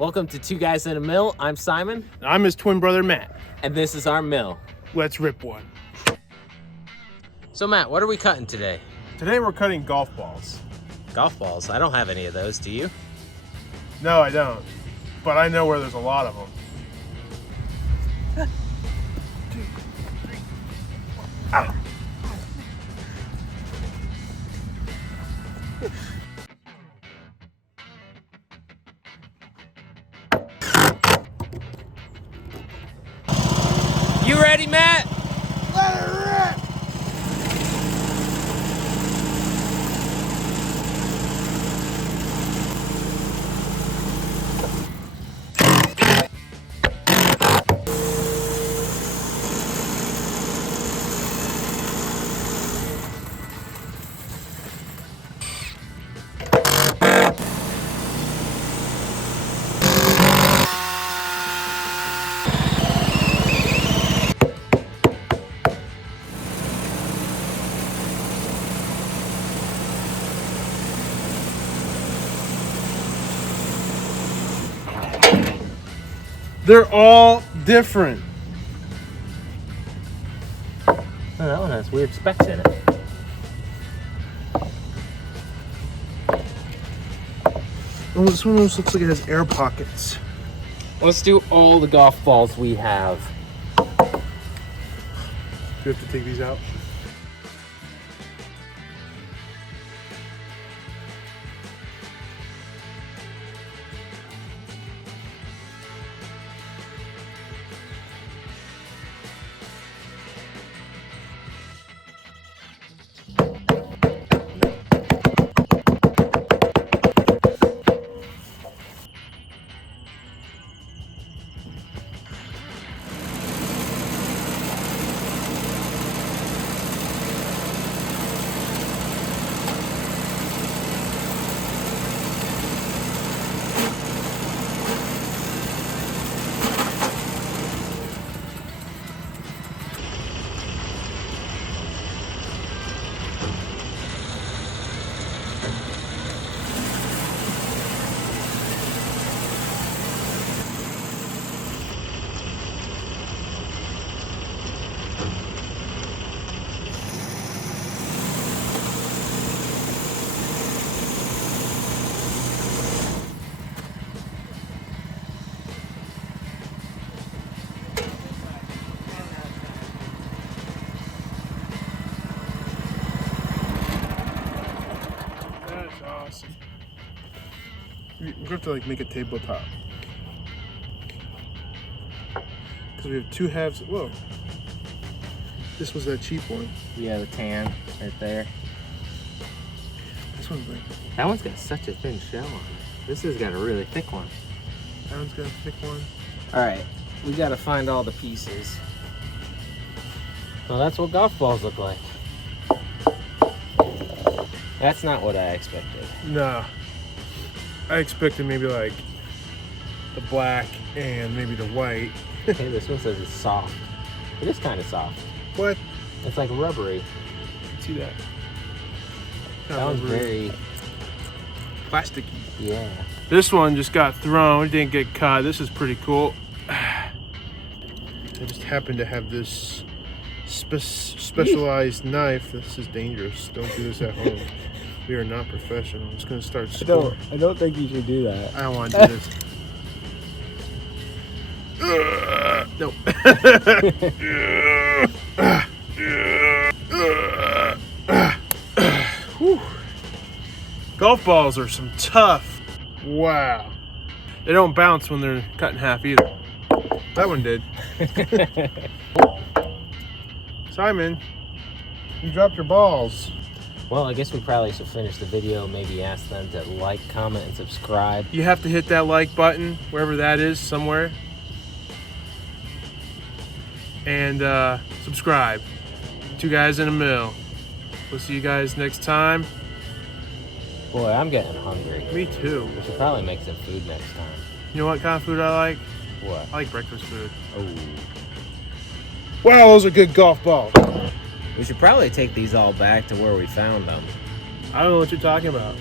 Welcome to Two Guys in a Mill. I'm Simon. I'm his twin brother, Matt. And this is our mill. Let's rip one. So Matt, what are we cutting today? Today we're cutting golf balls. Golf balls? I don't have any of those, do you? No, I don't. But I know where there's a lot of them. 1, 2, 3, 4. Ow. You ready, Matt? Let it rip! They're all different. Oh, that one has weird specks in it. Oh, this one almost looks like it has air pockets. Let's do all the golf balls we have. Do you have to take these out? Awesome. We're gonna have to make a tabletop because we have two halves. Whoa! This was that cheap one. Yeah, the tan right there. This one's like. That one's got such a thin shell on it. This has got a really thick one. That one's got a thick one. All right, we got to find all the pieces. Well, that's what golf balls look like. That's not what I expected. Nah. I expected maybe like the black and maybe the white. Okay, this one says it's soft. It is kind of soft. What? It's like rubbery. See that? That one's very plasticky. Yeah. This one just got thrown. It didn't get cut. This is pretty cool. I just happen to have this specialized knife. This is dangerous. Don't do this at home. We are not professional. I'm just going to start scoring. I don't think you should do that. I don't want to do this. Nope. Golf balls are some tough. Wow. They don't bounce when they're cut in half either. That one did. Simon, you dropped your balls. Well, I guess we probably should finish the video. Maybe ask them to like, comment, and subscribe. You have to hit that like button, wherever that is, somewhere. And subscribe. Two Guys in a Mill. We'll see you guys next time. Boy, I'm getting hungry. Me too. We should probably make some food next time. You know what kind of food I like? What? I like breakfast food. Oh. Wow, those are good golf balls. We should probably take these all back to where we found them. I don't know what you're talking about.